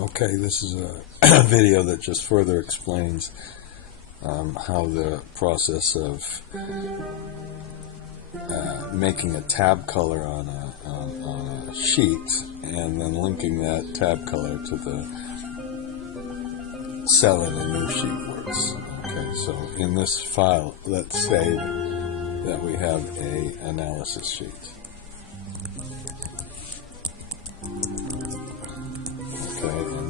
Okay, this is a video that just further explains how the process of making a tab color on a sheet and then linking that tab color to the cell in a new sheet works. Okay, so in this file, let's say that we have a analysis sheet.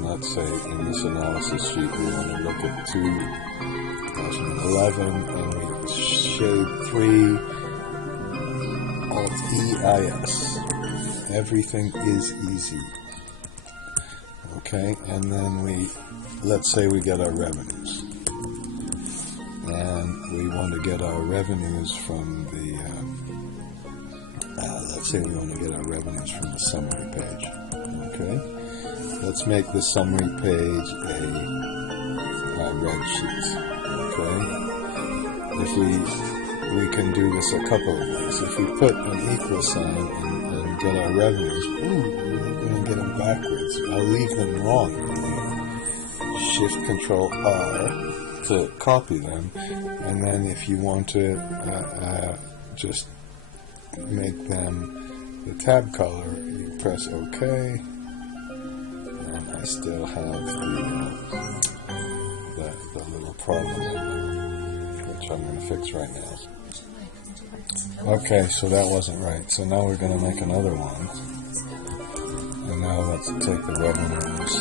Let's say in this analysis sheet we want to look at 2011 and we shade 3 Alt-E-I-S. Everything is easy. Okay, and then let's say we get our revenues. And we want to get our revenues from the, let's say we want to get our revenues from the summary page. Okay. Let's make the summary page a red sheet. Okay. If we can do this a couple of ways. If we put an equal sign and get our revenues, we're going to get them backwards. I'll leave them wrong. Shift Control R to copy them, and then if you want to just make them the tab color, you press OK. I still have the little problem which I'm going to fix right now. Okay, so that wasn't right. So now we're going to make another one. And now let's take the revenues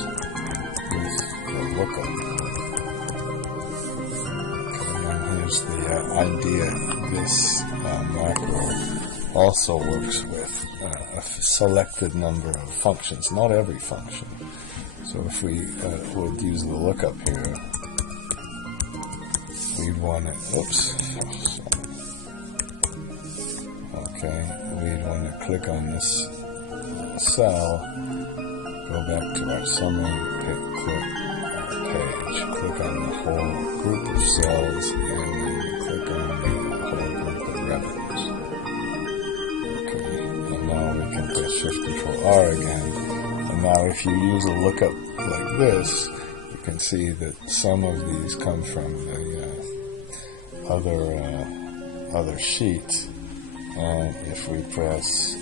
with the lookup. Okay, and here's the idea. This macro also works with a selected number of functions, not every function. So if we would use the lookup here, we'd want to, we'd want to click on this cell, go back to our summary page, click on the whole group of cells, and then click on the whole group of revenues. Okay, and now we can press Shift Control R again. And now if you use a lookup like this, you can see that some of these come from the other sheet. And if we press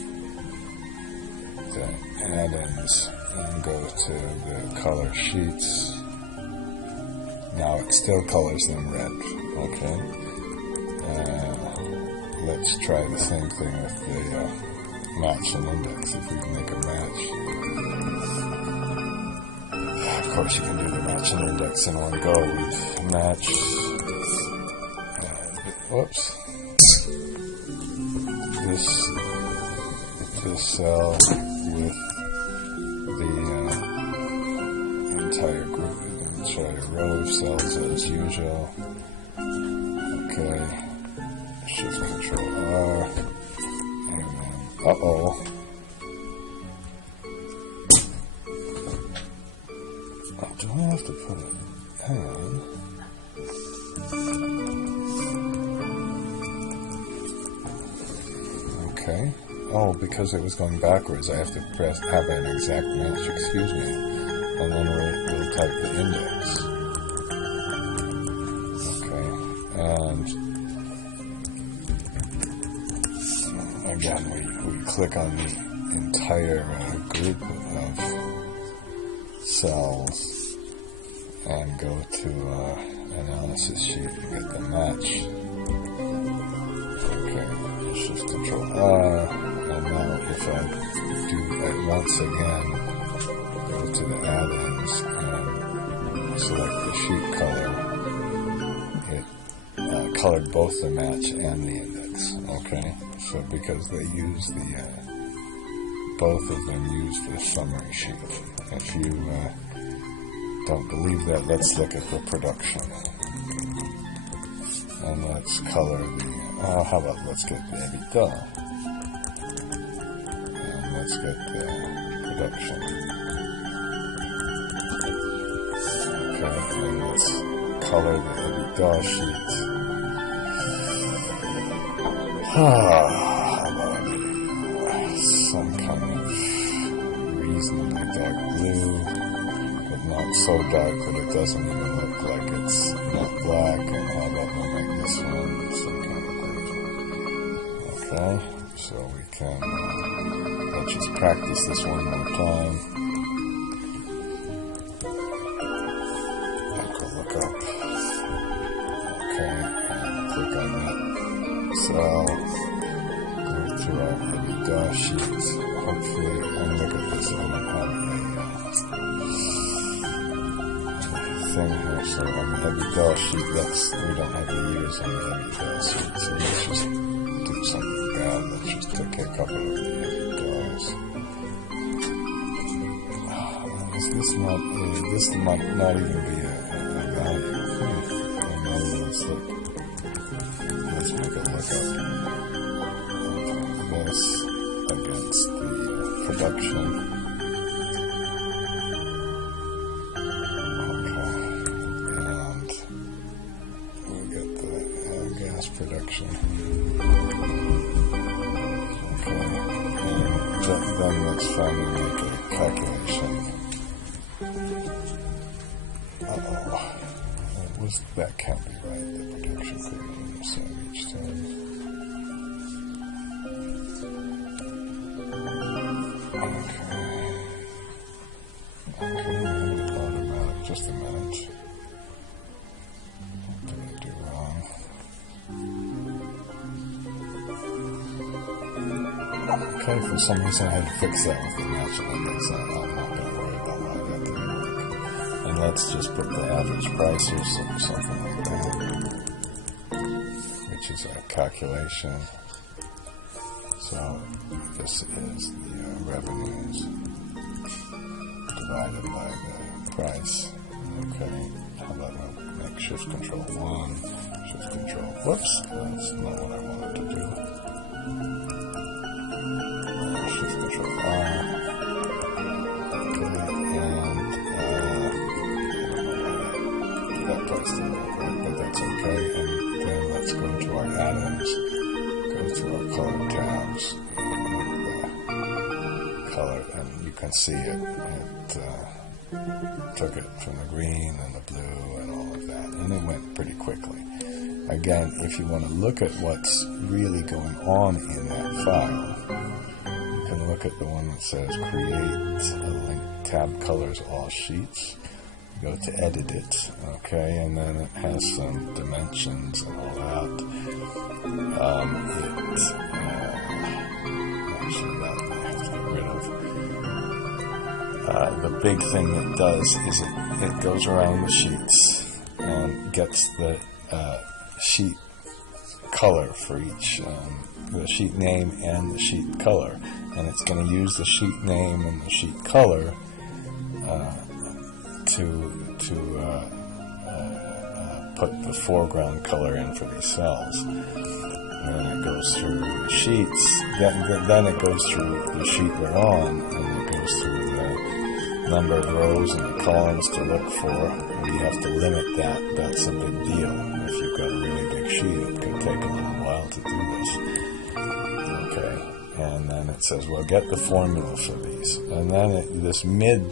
the add-ins and go to the color sheets, now it still colors them red. Okay. Let's try the same thing with the match and index. If we can make a match. Of course, you can do the match and index in one go. We'd match. Whoops. This cell with the entire group. And try a row of cells as usual. Okay. Shift Control R. And then, uh-oh. Do I have to put it on? Okay. Oh, because it was going backwards, I have to have an exact match, excuse me. And then we'll type the index. Okay. And again, we click on the entire group of cells and go to analysis sheet and get the match. Okay, Shift Control R, and now if I do that once again, go to the add-ins and select the sheet color, it colored both the match and the index. Okay, so because they use both of them use the summary sheet. If you don't believe that, let's look at the production. And let's color the, how about let's get the EBITDA. And let's get the production. Okay, and let's color the EBITDA sheet. How about some kind of reasonably dark blue. so dark that it doesn't even look like it's not black. And how about we'll make this one some kind of gray? Okay, so we can let's just practice this one more time. Look up. Okay, and click on that cell. Go through our heavy DOS sheets. Hopefully, and look at this. I don't have a thing here. So on the heavy DOS sheet, we don't have the years on the heavy DOS sheet. So let's just do something bad. Let's just take a couple of the heavy DOS. This might not even be a value. And then let's make a look up this against the production. Okay, and we'll get the gas production. Okay, and then let's finally make a calculation. That can't be right. The production could have been the same each time. Okay, automatic. Just a minute. What did I do wrong? Okay, for some reason I had to fix that with the natural index. I'm not going to worry about why that didn't work. And let's just put the average price or something like that, which is our calculation. So this is the revenues divided by the price. Okay, how about we make shift control 1, shift control, whoops, that's not what I wanted to do. Shift control R. Okay, that place didn't work right, but that's okay. And then let's go to our add-ins, go to our color tabs, and color, and you can see it took it from the green and the blue and all of that, and it went pretty quickly. Again, if you want to look at what's really going on in that file, you can look at the one that says create a link tab colors all sheets. Go to edit it, okay, and then it has some dimensions and all that. Actually, that I have to get rid of. The big thing it does is it goes around the sheets and gets the sheet color for each, the sheet name and the sheet color, and it's going to use the sheet name and the sheet color to put the foreground color in for these cells. And then it goes through the sheets, then it goes through the sheet we're on, and it goes through the number of rows and the columns to look for, and you have to limit that. That's a big deal. If you've got a really big sheet, it could take a little while to do this. Okay. And then it says, well, get the formula for these. And then this mid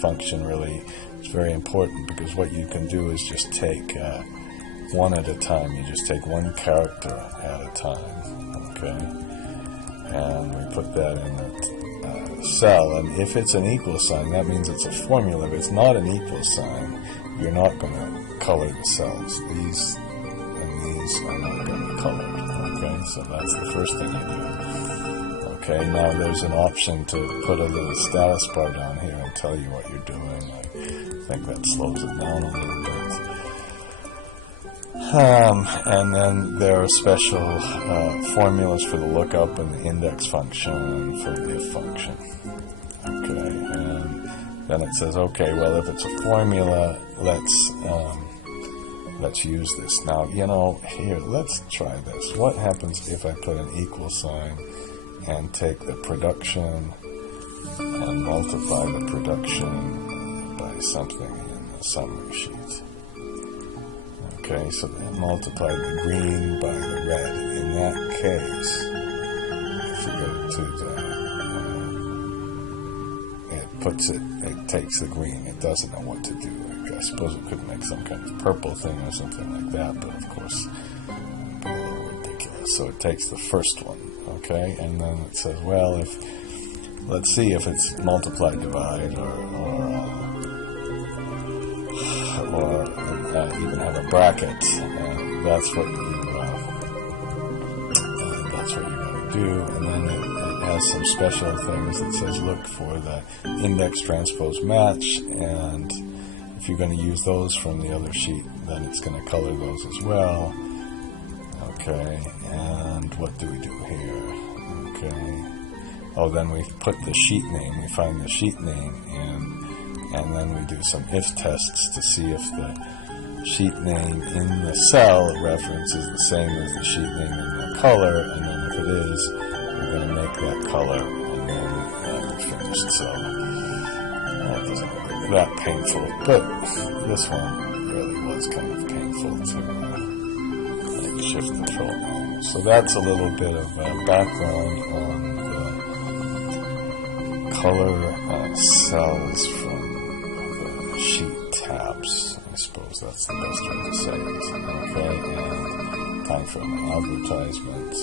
function really is very important, because what you can do is just take one at a time. You just take one character at a time, okay? And we put that in the cell. And if it's an equal sign, that means it's a formula. If it's not an equal sign, you're not going to color the cells. These and these are not going to be colored. Okay, so that's the first thing you do. Okay, now there's an option to put a little status bar down here and tell you what you're doing. I think that slows it down a little bit. And then there are special formulas for the lookup and the index function and for the if function. Okay, and then it says, okay, well, if it's a formula, let's use this. Now, here, let's try this. What happens if I put an equal sign and take the production and multiply the production by something in the summary sheet? Okay, so then multiply the green by the red. In that case, if you go to the, it puts it, it takes the green. It doesn't know what to do. I suppose it could make some kind of purple thing or something like that, but of course, it'd be a little ridiculous. So it takes the first one, okay, and then it says, well, if let's see if it's multiply, divide, or even have a bracket. That's what you're going to do, and then it has some special things that says look for the index transpose match, and if you're going to use those from the other sheet, then it's going to color those as well. Okay, and what do we do here? Okay, oh, then we put the sheet name, we find the sheet name, and then we do some if tests to see if the sheet name in the cell reference is the same as the sheet name in the color, and then if it is, we're going to make that color, and then we're finished. So that doesn't look that painful, but this one really was kind of painful to like shift control now. So that's a little bit of background on the color cells from the sheet tabs. I suppose that's the best way to say it. Okay, and time for an advertisement.